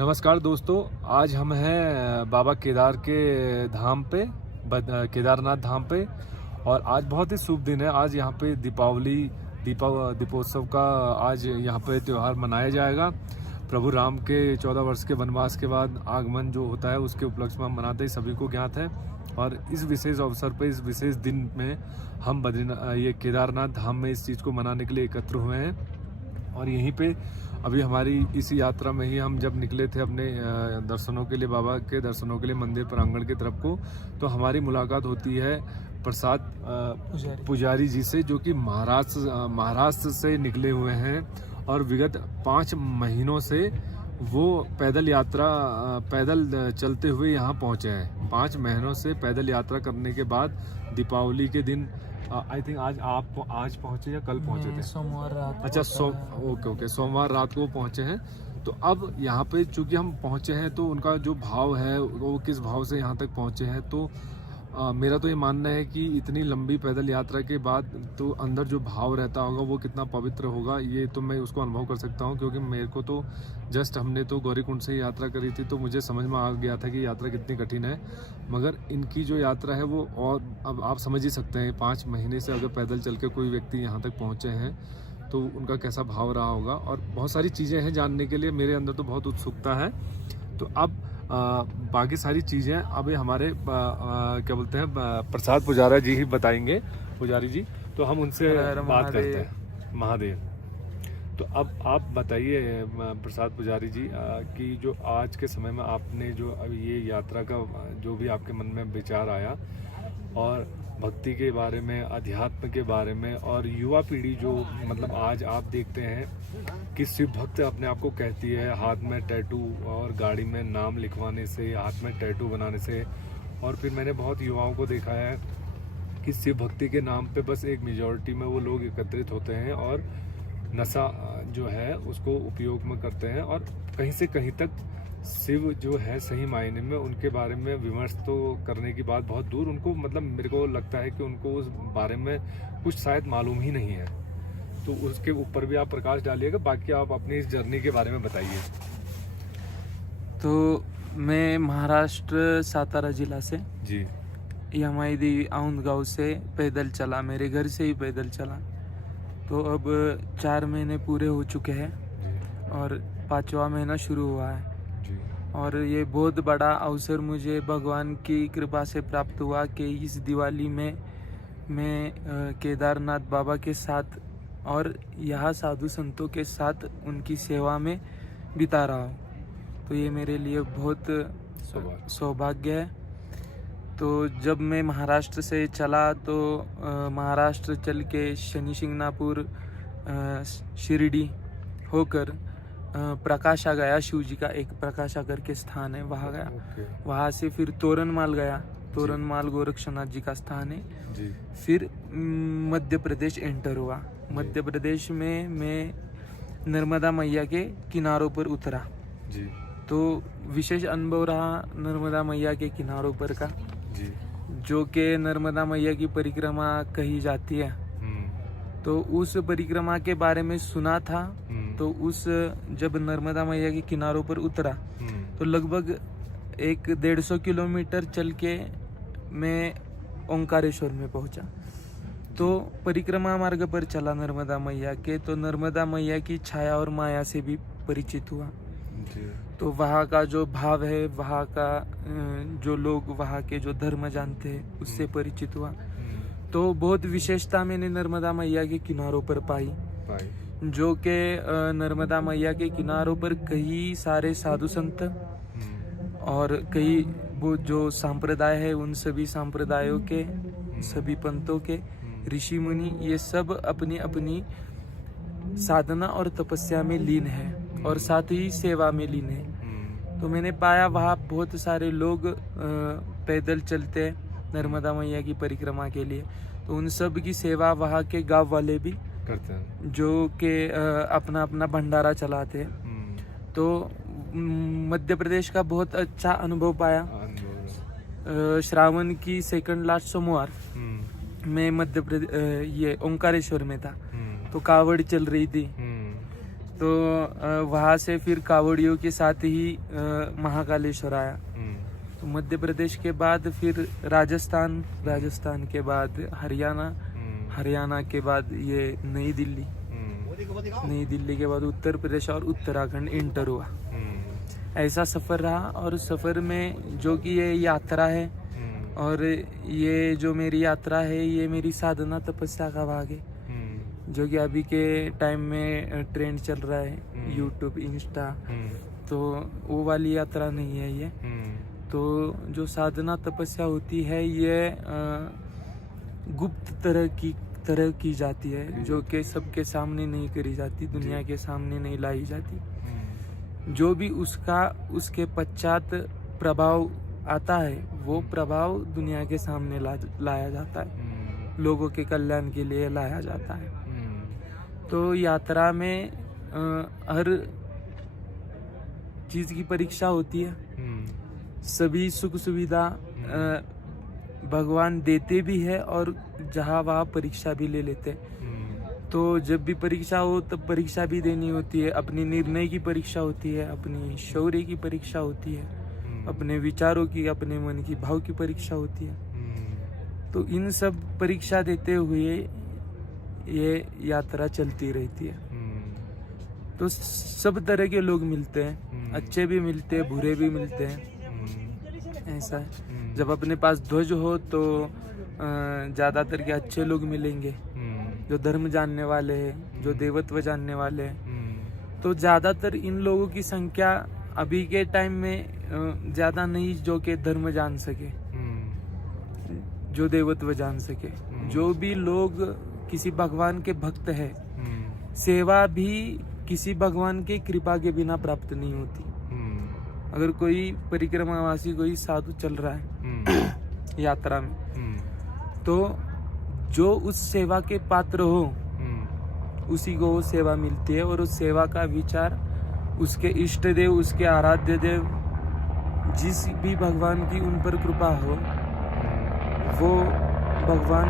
नमस्कार दोस्तों, आज हम हैं बाबा केदार के धाम पे, केदारनाथ धाम पे। और आज बहुत ही शुभ दिन है। आज यहाँ पे दीपोत्सव का आज यहाँ पे त्यौहार मनाया जाएगा। प्रभु राम के 14 वर्ष के वनवास के बाद आगमन जो होता है उसके उपलक्ष्य में हम मनाते हैं, सभी को ज्ञात है। और इस विशेष अवसर पे, इस विशेष दिन में हम ये केदारनाथ धाम में इस चीज़ को मनाने के लिए एकत्र हुए हैं। और यहीं पे अभी हमारी इस यात्रा में ही हम जब निकले थे अपने दर्शनों के लिए, बाबा के दर्शनों के लिए मंदिर प्रांगण की तरफ को, तो हमारी मुलाकात होती है प्रसाद पुजारी जी से, जो कि महाराष्ट्र से निकले हुए हैं। और विगत 5 महीनों से वो पैदल चलते हुए यहाँ पहुँचे हैं। 5 महीनों से पैदल यात्रा करने के बाद दीपावली के दिन, आई थिंक आज पहुंचे या कल पहुंचे थे? सोमवार रात। अच्छा, ओके, सोमवार रात को पहुंचे हैं। तो अब यहाँ पे चूंकि हम पहुंचे हैं, तो उनका जो भाव है वो किस भाव से यहाँ तक पहुंचे हैं, तो मेरा तो ये मानना है कि इतनी लंबी पैदल यात्रा के बाद तो अंदर जो भाव रहता होगा वो कितना पवित्र होगा, ये तो मैं उसको अनुभव कर सकता हूँ। क्योंकि मेरे को तो हमने तो गौरीकुंड से यात्रा करी थी, तो मुझे समझ में आ गया था कि यात्रा कितनी कठिन है। मगर इनकी जो यात्रा है वो, और अब आप समझ ही सकते हैं 5 महीने से अगर पैदल चल के कोई व्यक्ति यहाँ तक पहुँचे हैं तो उनका कैसा भाव रहा होगा। और बहुत सारी चीज़ें हैं जानने के लिए, मेरे अंदर तो बहुत उत्सुकता है। तो अब बाकी सारी चीज़ें अभी हमारे क्या बोलते हैं, प्रसाद पुजारी जी ही बताएंगे, पुजारी जी। तो हम उनसे बात करते हैं। महादेव। तो अब आप बताइए प्रसाद पुजारी जी कि जो आज के समय में आपने जो अभी ये यात्रा का जो भी आपके मन में विचार आया, और भक्ति के बारे में, अध्यात्म के बारे में, और युवा पीढ़ी जो मतलब आज आप देखते हैं कि शिव भक्त अपने आप को कहती है, हाथ में टैटू और गाड़ी में नाम लिखवाने से, हाथ में टैटू बनाने से। और फिर मैंने बहुत युवाओं को देखा है कि शिव भक्ति के नाम पे बस एक मेजॉरिटी में वो लोग एकत्रित होते हैं और नशा जो है उसको उपयोग में करते हैं। और कहीं से कहीं तक शिव जो है सही मायने में उनके बारे में विमर्श तो करने की बात बहुत दूर, उनको मतलब मेरे को लगता है कि उनको उस बारे में कुछ शायद मालूम ही नहीं है। तो उसके ऊपर भी आप प्रकाश डालिएगा। बाकी आप अपनी इस जर्नी के बारे में बताइए। तो मैं महाराष्ट्र सातारा जिला से जी, यमाईदी आउंद गांव से पैदल चला, मेरे घर से ही पैदल चला। तो अब 4 महीने पूरे हो चुके हैं और 5वां महीना शुरू हुआ है। और ये बहुत बड़ा अवसर मुझे भगवान की कृपा से प्राप्त हुआ कि इस दिवाली में मैं केदारनाथ बाबा के साथ और यहाँ साधु संतों के साथ उनकी सेवा में बिता रहा हूँ। तो ये मेरे लिए बहुत सौभाग्य है। तो जब मैं महाराष्ट्र से चला तो महाराष्ट्र चल के शनि शिंगणापुर, शिरडी होकर प्रकाशा गया। शिव जी का एक प्रकाशा करके स्थान है, वहाँ गया। वहाँ से फिर तोरणमाल गया। तोरणमाल गोरक्षनाथ जी का स्थान है जी। फिर मध्य प्रदेश एंटर हुआ। मध्य प्रदेश में मैं नर्मदा मैया के किनारों पर उतरा जी। तो विशेष अनुभव रहा नर्मदा मैया के किनारों पर का जी, जो कि नर्मदा मैया की परिक्रमा कही जाती है। तो उस परिक्रमा के बारे में सुना था। तो उस जब नर्मदा मैया के किनारों पर उतरा तो लगभग 150 किलोमीटर चल के मैं ओंकारेश्वर में पहुंचा। तो परिक्रमा मार्ग पर चला नर्मदा मैया के, तो नर्मदा मैया की छाया और माया से भी परिचित हुआ। तो वहाँ का जो भाव है, वहाँ का जो लोग वहाँ के जो धर्म जानते हैं उससे परिचित हुआ। तो बहुत विशेषता मैंने नर्मदा मैया के किनारों पर पाई। जो कि नर्मदा मैया के किनारों पर कई सारे साधु संत और कई वो जो संप्रदाय है, उन सभी संप्रदायों के, सभी पंथों के ऋषि मुनि, ये सब अपनी अपनी साधना और तपस्या में लीन है और साथ ही सेवा में लीन है। तो मैंने पाया वहाँ बहुत सारे लोग पैदल चलते हैं नर्मदा मैया की परिक्रमा के लिए। तो उन सब की सेवा वहाँ के गांव वाले भी करते हैं, जो कि अपना अपना भंडारा चलाते हैं। तो मध्य प्रदेश का बहुत अच्छा अनुभव पाया। श्रावण की सेकंड लास्ट सोमवार मैं मध्य प्रदेश ये ओंकारेश्वर में था। तो कावड़ चल रही थी। तो वहाँ से फिर कावड़ियों के साथ ही महाकालेश्वर आया। तो मध्य प्रदेश के बाद फिर राजस्थान, राजस्थान के बाद हरियाणा, हरियाणा के बाद ये नई दिल्ली, नई दिल्ली के बाद उत्तर प्रदेश और उत्तराखंड इंटर हुआ। ऐसा सफ़र रहा। और सफ़र में जो कि ये यात्रा है, और ये जो मेरी यात्रा है, ये मेरी साधना तपस्या का भाग है, जो कि अभी के टाइम में ट्रेंड चल रहा है, यूट्यूब, इंस्टा। तो वो वाली यात्रा नहीं है ये। तो जो साधना तपस्या होती है, ये गुप्त तरह की जाती है, जो कि सबके सामने नहीं करी जाती, दुनिया के सामने नहीं लाई जाती। जो भी उसके पश्चात प्रभाव आता है, वो प्रभाव दुनिया के सामने लाया जाता है, लोगों के कल्याण के लिए लाया जाता है। तो यात्रा में हर चीज़ की परीक्षा होती है। सभी सुख सुविधा भगवान देते भी है, और जहाँ वहाँ परीक्षा भी ले लेते हैं। तो जब भी परीक्षा हो तब परीक्षा भी देनी होती है। अपनी निर्णय की परीक्षा होती है, अपनी शौर्य की परीक्षा होती है, अपने विचारों की, अपने मन की भाव की परीक्षा होती है। तो इन सब परीक्षा देते हुए ये यात्रा चलती रहती है। तो सब तरह के लोग मिलते हैं, अच्छे भी मिलते हैं, बुरे भी मिलते हैं। ऐसा है। जब अपने पास ध्वज हो तो ज़्यादातर के अच्छे लोग मिलेंगे, जो धर्म जानने वाले हैं, जो देवत्व जानने वाले हैं। तो ज़्यादातर इन लोगों की संख्या अभी के टाइम में ज़्यादा नहीं, जो कि धर्म जान सके, जो देवत्व जान सके। जो भी लोग किसी भगवान के भक्त है, सेवा भी किसी भगवान के कृपा के बिना प्राप्त नहीं होती। अगर कोई परिक्रमावासी, कोई साधु चल रहा है यात्रा में, तो जो उस सेवा के पात्र हो, उसी को वो सेवा मिलती है। और उस सेवा का विचार उसके इष्ट देव, उसके आराध्य देव, जिस भी भगवान की उन पर कृपा हो, वो भगवान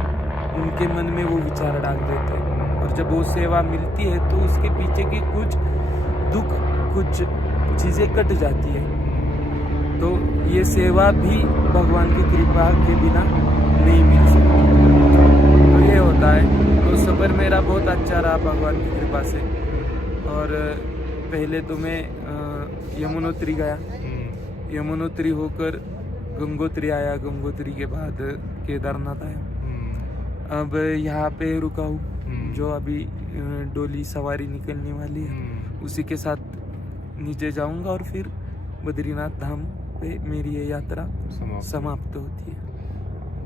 उनके मन में वो विचार डाल देते हैं। और जब वो सेवा मिलती है तो उसके पीछे की कुछ दुख, कुछ चीज़ें कट जाती है। तो ये सेवा भी भगवान की कृपा के बिना नहीं मिल सकती। तो ये होता है। तो सफ़र मेरा बहुत अच्छा रहा भगवान की कृपा से। और पहले तो मैं यमुनोत्री गया, यमुनोत्री होकर गंगोत्री आया, गंगोत्री के बाद केदारनाथ आया। अब यहाँ पे रुका हूँ, जो अभी डोली सवारी निकलने वाली है, उसी के साथ नीचे जाऊंगा और फिर बद्रीनाथ धाम पे मेरी ये यात्रा समाप्त होती है।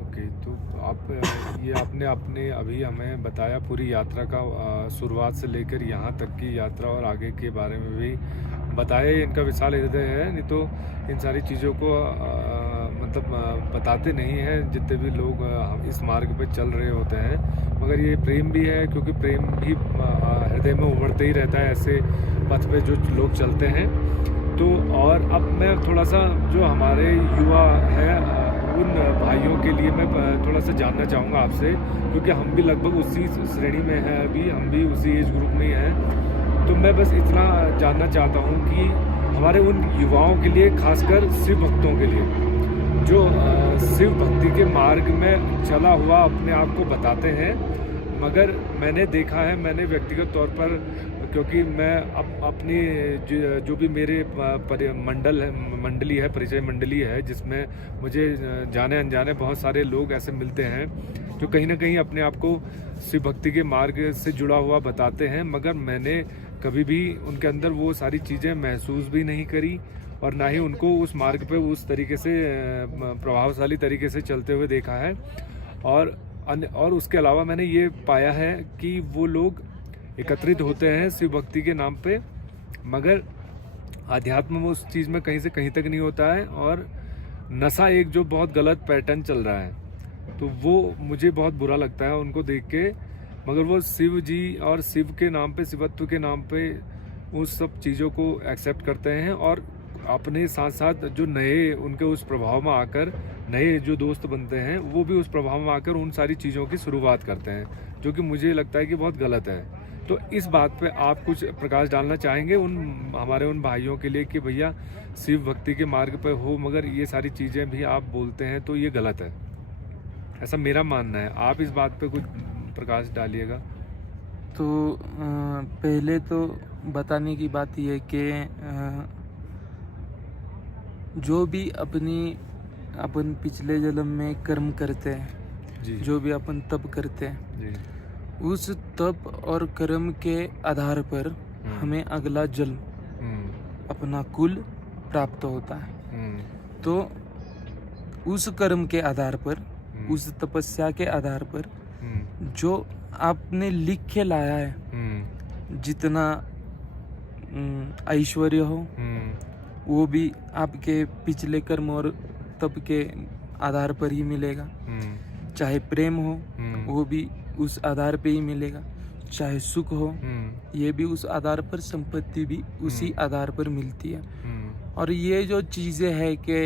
ओके, तो आप ये आपने अभी हमें बताया पूरी यात्रा का, शुरुआत से लेकर यहाँ तक की यात्रा, और आगे के बारे में भी बताया। इनका विशाल हृदय है, नहीं तो इन सारी चीज़ों को मतलब बताते नहीं हैं जितने भी लोग इस मार्ग पे चल रहे होते हैं। मगर ये प्रेम भी है, क्योंकि प्रेम भी हृदय में उमड़ते ही रहता है ऐसे पथ पे जो लोग चलते हैं। तो और अब मैं थोड़ा सा जो हमारे युवा है, उन भाइयों के लिए मैं थोड़ा सा जानना चाहूँगा आपसे, क्योंकि हम भी लगभग उसी श्रेणी में हैं, अभी हम भी उसी एज ग्रुप में ही हैं। तो मैं बस इतना जानना चाहता हूँ कि हमारे उन युवाओं के लिए, खासकर शिव भक्तों के लिए, जो शिव भक्ति के मार्ग में चला हुआ अपने आप को बताते हैं, मगर मैंने देखा है, मैंने व्यक्तिगत तौर पर, क्योंकि मैं अपनी जो भी मेरे मंडली है, परिचय मंडली है, जिसमें मुझे जाने अनजाने बहुत सारे लोग ऐसे मिलते हैं जो कहीं ना कहीं अपने आप को शिव भक्ति के मार्ग से जुड़ा हुआ बताते हैं, मगर मैंने कभी भी उनके अंदर वो सारी चीज़ें महसूस भी नहीं करी, और ना ही उनको उस मार्ग पे उस तरीके से प्रभावशाली तरीके से चलते हुए देखा है। और उसके अलावा मैंने ये पाया है कि वो लोग एकत्रित होते हैं शिव भक्ति के नाम पे, मगर आध्यात्म में उस चीज़ में कहीं से कहीं तक नहीं होता है, और नशा एक जो बहुत गलत पैटर्न चल रहा है, तो वो मुझे बहुत बुरा लगता है उनको देख के। मगर वो शिव जी और शिव के नाम पे, शिवत्व के नाम पे उस सब चीज़ों को एक्सेप्ट करते हैं, और अपने साथ साथ जो नए उनके उस प्रभाव में आकर नए जो दोस्त बनते हैं, वो भी उस प्रभाव में आकर उन सारी चीज़ों की शुरुआत करते हैं, जो कि मुझे लगता है कि बहुत गलत है। तो इस बात पे आप कुछ प्रकाश डालना चाहेंगे उन हमारे उन भाइयों के लिए कि भैया शिव भक्ति के मार्ग पे हो, मगर ये सारी चीज़ें भी आप बोलते हैं तो ये गलत है, ऐसा मेरा मानना है। आप इस बात पे कुछ प्रकाश डालिएगा। तो पहले तो बताने की बात यह कि जो भी अपन पिछले जन्म में कर्म करते हैं जी जो भी अपन तप करते हैं जी उस तप और कर्म के आधार पर हमें अगला जन्म अपना कुल प्राप्त होता है। तो उस कर्म के आधार पर उस तपस्या के आधार पर जो आपने लिख के लाया है जितना ऐश्वर्य हो वो भी आपके पिछले कर्म और तप के आधार पर ही मिलेगा। चाहे प्रेम हो वो भी उस आधार पे ही मिलेगा, चाहे सुख हो ये भी उस आधार पर, संपत्ति भी उसी आधार पर मिलती है। और ये जो चीज़ें है कि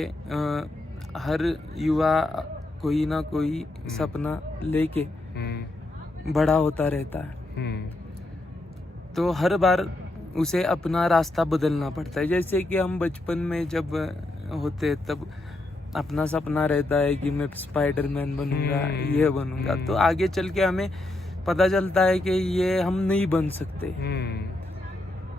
हर युवा कोई ना कोई सपना लेके बड़ा होता रहता है, तो हर बार उसे अपना रास्ता बदलना पड़ता है। जैसे कि हम बचपन में जब होते तब अपना सपना रहता है कि मैं स्पाइडरमैन बनूंगा, ये बनूंगा, तो आगे चल के हमें पता चलता है कि ये हम नहीं बन सकते,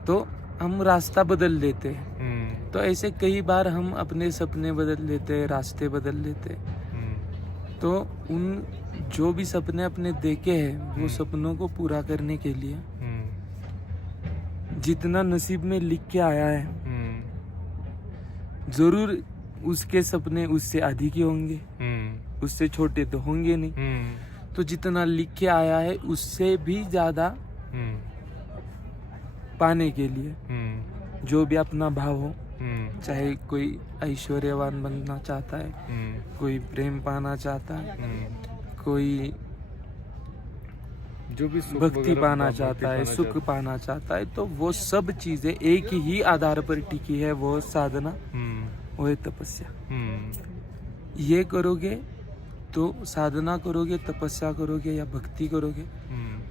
तो हम रास्ता बदल लेते हैं। तो ऐसे कई बार हम अपने सपने बदल लेते हैं, रास्ते बदल लेते हैं। तो उन जो भी सपने अपने देखे हैं वो सपनों को पूरा करने के लिए जितना नसीब में लिख के आया है जरूर उसके सपने उससे अधिक ही होंगे, उससे छोटे तो होंगे नहीं। तो जितना लिख के आया है उससे भी ज्यादा पाने के लिए जो भी अपना भाव हो, चाहे कोई ऐश्वर्यवान बनना चाहता है, कोई प्रेम पाना चाहता है, कोई जो भी भक्ति पाना चाहता है, सुख पाना चाहता है, तो वो सब चीजें एक ही आधार पर टिकी है, वो साधना, वो है तपस्या। ये करोगे तो साधना करोगे, तपस्या करोगे या भक्ति करोगे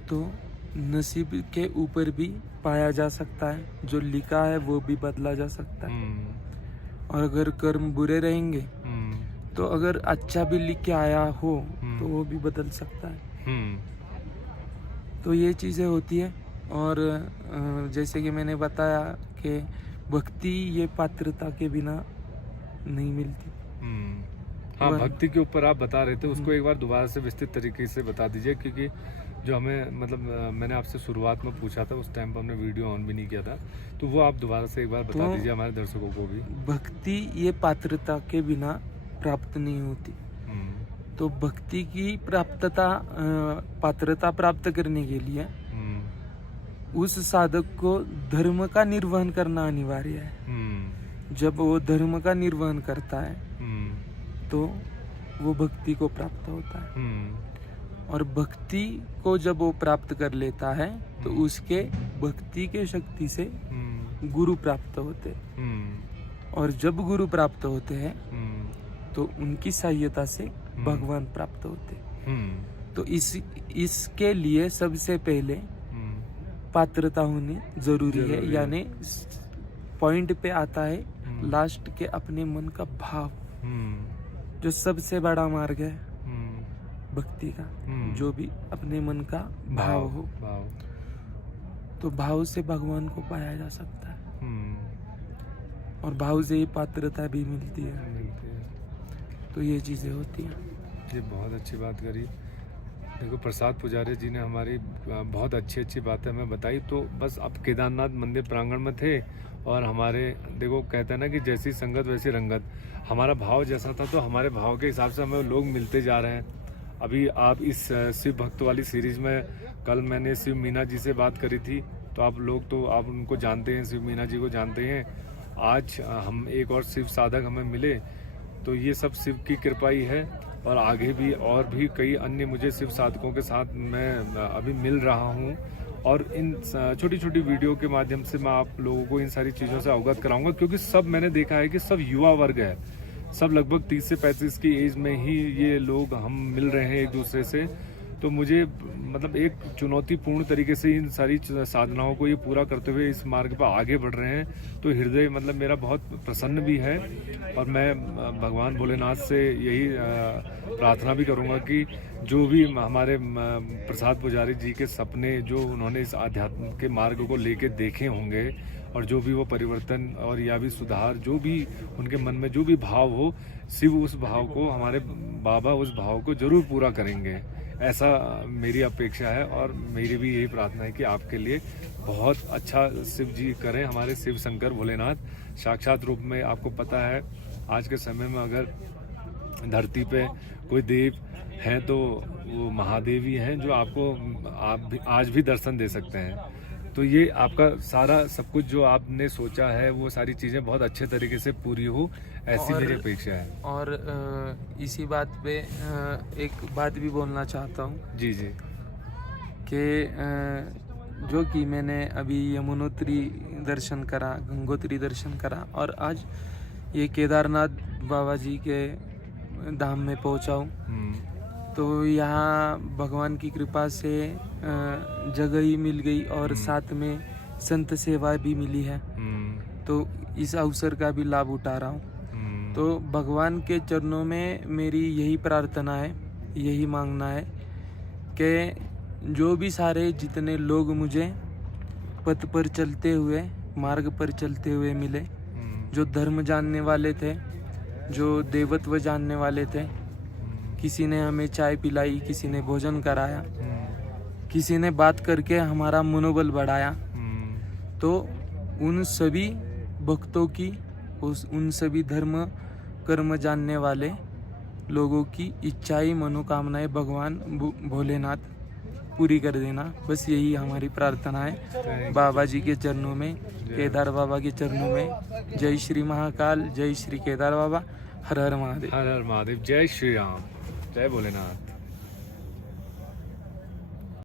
तो नसीब के ऊपर भी पाया जा सकता है, जो लिखा है वो भी बदला जा सकता है। और अगर कर्म बुरे रहेंगे तो अगर अच्छा भी लिख के आया हो तो वो भी बदल सकता है। तो ये चीज़ें होती है। और जैसे कि मैंने बताया कि भक्ति ये पात्रता के बिना नहीं मिलती। हाँ, भक्ति के ऊपर आप बता रहे थे, उसको एक बार दोबारा से विस्तृत तरीके से बता दीजिए, क्योंकि जो हमें मतलब मैंने आपसे शुरुआत में पूछा था उस टाइम पर हमने वीडियो ऑन भी नहीं किया था, तो वो आप दोबारा से एक बार बता दीजिए हमारे दर्शकों को भी। भक्ति ये पात्रता के बिना प्राप्त नहीं होती। तो भक्ति की पात्रता प्राप्त करने के लिए उस साधक को धर्म का निर्वहन करना अनिवार्य है। जब वो धर्म का निर्वहन करता है तो वो भक्ति को प्राप्त होता है। और भक्ति को जब वो प्राप्त कर लेता है तो उसके भक्ति के शक्ति से गुरु प्राप्त होते हैं। और जब गुरु प्राप्त होते हैं तो उनकी सहायता से भगवान प्राप्त होते हैं। तो इसके लिए सबसे पहले पात्रता होनी जरूरी है। यानी पॉइंट पे आता है लास्ट के अपने मन का भाव, जो सबसे बड़ा मार्ग है भक्ति का। जो भी अपने मन का भाव हो, तो भाव से भगवान को पाया जा सकता है और भाव से ही पात्रता भी मिलती है। तो ये चीजें होती हैं। ये बहुत अच्छी बात करी। देखो, प्रसाद पुजारी जी ने हमारी बहुत अच्छी बातें हमें बताई। तो बस अब केदारनाथ मंदिर प्रांगण में थे और हमारे देखो कहते हैं ना कि जैसी संगत वैसी रंगत। हमारा भाव जैसा था तो हमारे भाव के हिसाब से हमें लोग मिलते जा रहे हैं। अभी आप इस शिव भक्त वाली सीरीज में कल मैंने शिव मीना जी से बात करी थी, तो आप लोग तो आप उनको जानते हैं, शिव मीना जी को जानते हैं। आज हम एक और शिव साधक हमें मिले, तो ये सब शिव की कृपा ही है। और आगे भी और भी कई अन्य मुझे शिव साधकों के साथ मैं अभी मिल रहा हूँ और इन छोटी छोटी वीडियो के माध्यम से मैं आप लोगों को इन सारी चीज़ों से अवगत कराऊंगा, क्योंकि सब मैंने देखा है कि सब युवा वर्ग है, सब लगभग 30 से 35 की एज में ही ये लोग हम मिल रहे हैं एक दूसरे से। तो मुझे मतलब एक चुनौतीपूर्ण तरीके से इन सारी साधनाओं को ये पूरा करते हुए इस मार्ग पर आगे बढ़ रहे हैं, तो हृदय मतलब मेरा बहुत प्रसन्न भी है। और मैं भगवान भोलेनाथ से यही प्रार्थना भी करूँगा कि जो भी हमारे प्रसाद पुजारी जी के सपने जो उन्होंने इस आध्यात्म के मार्ग को लेके देखे होंगे, और जो भी वो परिवर्तन और या भी सुधार जो भी उनके मन में जो भी भाव हो, शिव उस भाव को, हमारे बाबा उस भाव को जरूर पूरा करेंगे, ऐसा मेरी अपेक्षा है। और मेरी भी यही प्रार्थना है कि आपके लिए बहुत अच्छा शिव जी करें, हमारे शिव शंकर भोलेनाथ साक्षात रूप में। आपको पता है आज के समय में अगर धरती पे कोई देव हैं तो वो महादेव ही हैं, जो आपको आज भी दर्शन दे सकते हैं। तो ये आपका सारा सब कुछ जो आपने सोचा है वो सारी चीज़ें बहुत अच्छे तरीके से पूरी हो, ऐसी मेरी अपेक्षा है। और इसी बात पे एक बात भी बोलना चाहता हूँ जी जी। कि जो कि मैंने अभी यमुनोत्री दर्शन करा, गंगोत्री दर्शन करा, और आज ये केदारनाथ बाबा जी के धाम में पहुँचा हूँ। तो यहाँ भगवान की कृपा से जगह ही मिल गई और साथ में संत सेवा भी मिली है, तो इस अवसर का भी लाभ उठा रहा हूँ। तो भगवान के चरणों में मेरी यही प्रार्थना है, यही मांगना है कि जो भी सारे जितने लोग मुझे पथ पर चलते हुए, मार्ग पर चलते हुए मिले, जो धर्म जानने वाले थे, जो देवत्व जानने वाले थे, किसी ने हमें चाय पिलाई, किसी ने भोजन कराया, किसी ने बात करके हमारा मनोबल बढ़ाया, तो उन सभी भक्तों की, उन सभी धर्म कर्म जानने वाले लोगों की इच्छाएं, मनोकामनाएं भगवान भोलेनाथ पूरी कर देना। बस यही हमारी प्रार्थना है बाबा जी के चरणों में, केदार बाबा के चरणों में। जय श्री महाकाल, जय श्री केदार बाबा, हर हर महादेव। हर हर महादेव। जय श्री राम, जय भोलेनाथ।